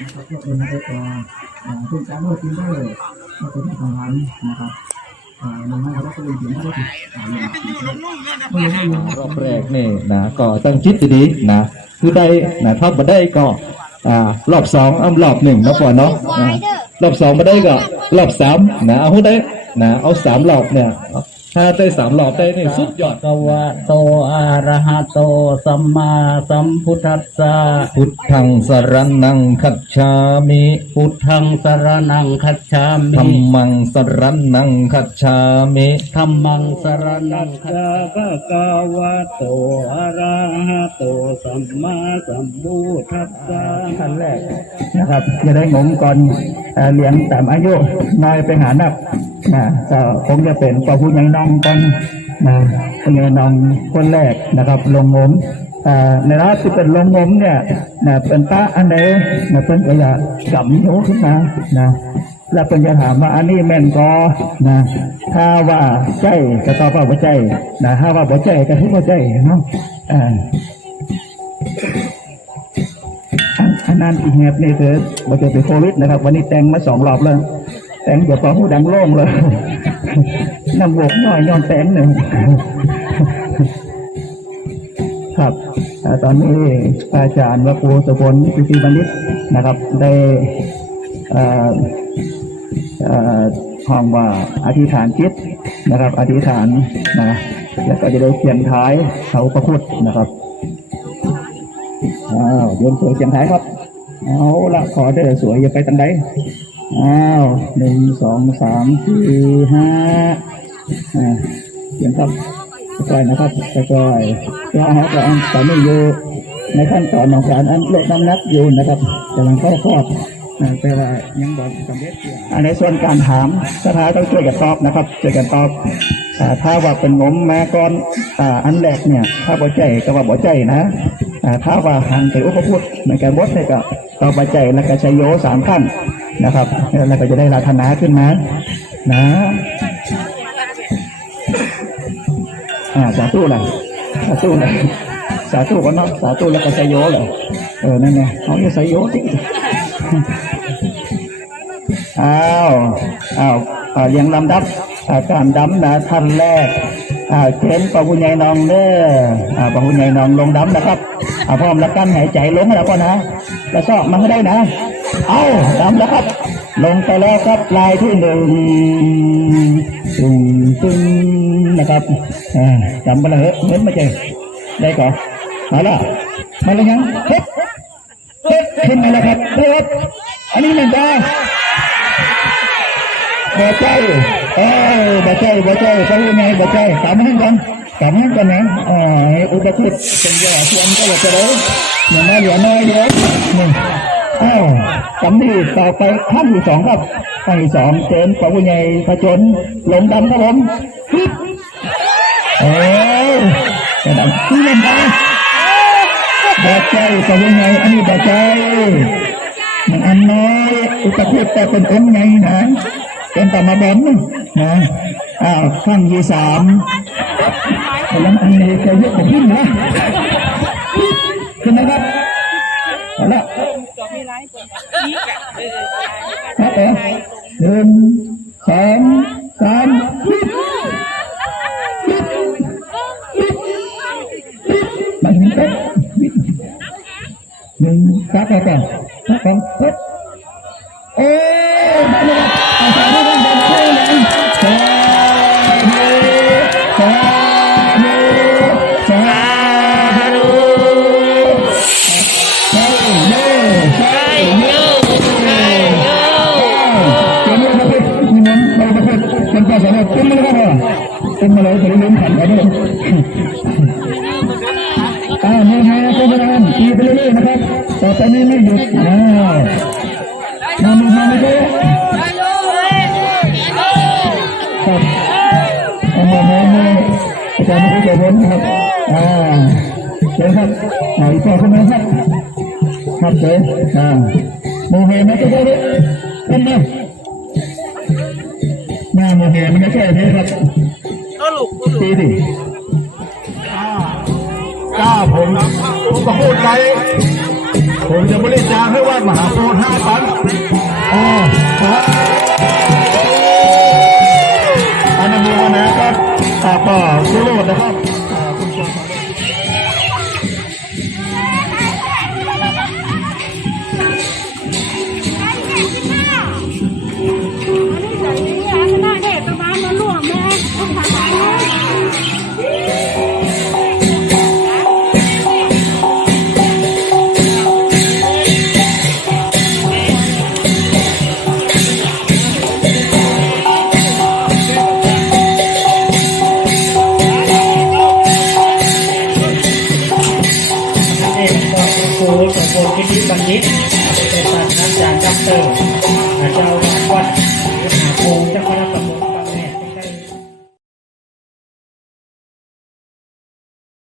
นะครับก็เป็นได้ก็เป็นการว่ากินได้เลยก็เป็นของร้านนะครับอ่าลงมาแล้วก็เป็นถึงได้ถึงอ่าไม่ไม่ไม่รอบแรกนี่นะก็ตั้งจิตดีๆนะคือได้นะถ้ามาได้ก็อ่ารอบสองเอารอบหนึ่งนะปอนเนาะรอบสองมาได้ก็รอบสามนะเอาให้ได้ นะ เอาสามรอบเนี่ยถ้าได้สามรอบได้นี่สุดยอดภะคะวะโตอะระหะโต สัมมาสัมพุทธัสสะ พุทธังสรนังคัจฉามิพุทธังสรนังคัจฉาธัมมิมังสรนังคัจฉามิธัมมังสรนังคัจฉาภะคะวะโตอะระหะโต สัมมาสัมพุทธัสสะขั้นแรกนะครับจะได้งมก่อนเอ่อเลี้ยงตามอายุน้อยไปหานัก นะก็คงจะเป็นปอผู้ใหญ่น้องก่อนนะผู้ใหญ่น้องคนแรกนะครับ ลงงมอ่ในร้านที่เป็นลงงมเนี่ยนะเป็นพระอันใดนะเพิ่นก็อยากกำนิ้วขึ้นมานะแล้วเพิ่นจะถามว่าอันนี้แม่นก็นะถ้าว่าใจก็ตอบว่าบ่ใจนะถ้าว่าบ่ใจก็คือบ่ใจเนาะอ่าอันอันนั้นอีกแงบนี่คือมันจะเป็นโควิดนะครับ วันนี้แต่งมาสองรอบแล้ว แตงเดี๋ยวพอหูดังโล่งเลยน้ำบกน้อยย้อนแตงหนึ่งครับอตอนนี้อาจารย์วัครูสุพลพิธีบัณฑิตนะครับ ได้อ่อเอ่อห้องว่าอธิษฐานจิตนะครับ อธิษฐานนะแล้วก็จะได้เขียนท้ายเขาประพุทธนะครับอ้าวเดินสวยเสียงท้ายครับ เอาละขอเดินสวยอย่าไปตันใด อ้าวหนึ่งสองสามสี่ห้าอ่าเสียงครับค่อยนะครับค่อยๆเราเราอันตอนนี้อยู่ในขั้นตอนของการอันลดน้ำหนักอยู่นะครับกำลังเข้าครอบอ่าแต่ว่ายังบอกสำเร็จอยู่อันในส่วนการถามสถาต้องช่วยกันตอบนะครับช่วยกันตอบอ่ถ้าว่าเป็นงมแมาก่อนอันแรกเนี่ย ถ้าบ่ใจก็ว่าบ่ใจนะอ่ถ้าว่าหันไปอุปพุทธเหมือนกันบดเนี่ยก็ต่อปัจจัยแล้วก็ชัยโยสามขั้น นะครับแล้วก็จะได้ราธนาขึ้นมานะอ่าสาธุเลยสาธุเลยสาธุก็นาะสาธุแล้วก็ชัยโยเลยเออนั่นไงเขาจะชัยโยติอ้าวอ้าวอ่าเรียงลำดับอาการดำนะท่านแรกอ่าเชนปะพุญญนองเด้ออ่าปะพุญญนองลงดำนะครับอ่าพร้อมแล้วกันหายใจลงแล้วก็นะ แล้วซอกมันก็ได้นะ เอาดำแล้วครับ ลงไปแล้วครับลายที่หนึ่งตึงตึงนะครับจำไปเลยเหมือนมาเจอได้ก่อนมาละมาแล้วยังเฮ้ยเฮ้ยขึ้นมาแล้วครับเฮ้ยครับอันนี้มันได้บ่ใจเออบ่ใจบ่ใจเขายังไงบ่ใจกลับมให้กันกลับมให้กันนะอ่ออุปคุตเป็นยาเทียมก็จะได้อย่างน้อยเหลือน้อยเดียวหนึ่งอ้าว สำนีต่อไปขั้นที่สองครับขั้นที่สองเจนปะวุญใหญ่ผจญลงดำครับผมฮึบเอ้ยดำที่ลงไปบ่ใจปะวุญใหญ่อันนี้บ่ใจมันอันน้อยอุปคุตแต่เป็นองค์ใหญ่นะเป็นต่อมาบนนะอ้าวขั้นที่สามกำลังอันนี้จะเยอะกขึ้นนะขึ้นนะครับเอาละ ครับเอ๋หนึ่งสองสามมาถึง เป็นมาเลยจะได้เล่นขันกันด้วยอ่ามีไงเป็นมาเลยตีไปเรื่อยๆนะครับต่อไปนี้ไม่หยุดนะมามามามาเจ้ครับเอามามามาอาจารย์ไม่ได้ผลครับอ่าเชิญครับอ่าอีกต่อขึ้นมาครับครับเชิญอ่าโมเฮมาเจ้าเลยขึ้นมาหน้าโมเฮมันก็แค่นี้ครับ ปีดิกล้าผมผมก็พูดไปผมจะบริจาคให้วัดมหาโพธิ์ห้าพันอ๋อครับอันนั้นมีวันนครับอ่าก็สุโรดนะครับ บัณฑิตเป็นศาสตราจารย์ด็อกเตอร์เจ้าวัดวัดมหาภูมิจัง